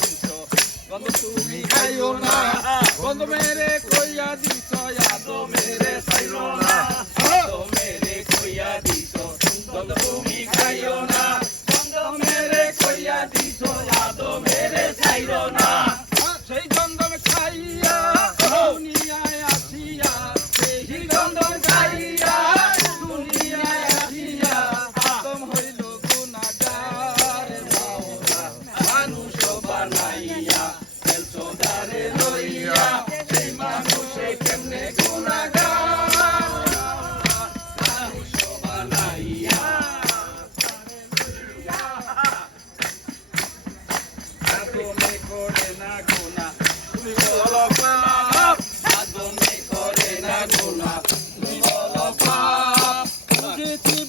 দিছো বন্ধু তুমি খাইও না বন্ধু মেরে কইয়া দিছো আদো মেরে সাইরো না আদো মেরে কইয়া দিছো বন্ধু তুমি খাইও না বন্ধু মেরে কইয়া দিছো আদো মেরে সাইরো না সেই গন্ধম খাইয়া দুনিয়ায় আসিয়া সেই গন্ধম খাইয়া দুনিয়ায় আসিয়া আদম হইল গুনাহগার মাওলা মানুষ বানাইয়া ফেলছো দারে লইয়া সেই মানুষে কেমনে গুনাহগার মানুষ বানাইয়া আদমে করে না গুনাহ তুমি বলো পাপ আদমে করে না গুনাহ তুমি বলো পাপ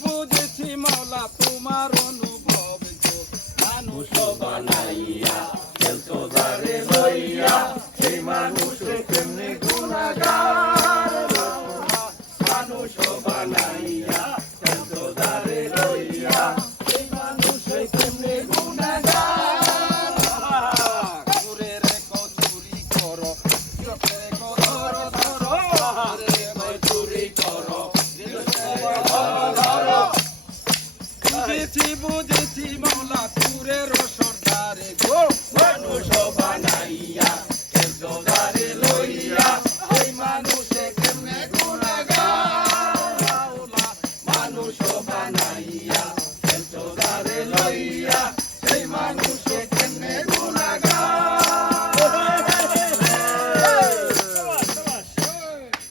বুঝেছি মাওলা তোমার অনুভব গো মানুষ বানাইয়া ফেলছো দারে লইয়া সেই মানুষে কেমনে গুনাহগার মানুষ বানাইয়া ফেলছো দারে লইয়া সেই মানুষে কেমনে গুনাহগার করে রে চুরি করো চোখে করো ধরো রে চুরি করো বুঝেছি মাওলা তুরে রসদারে গো মানুষ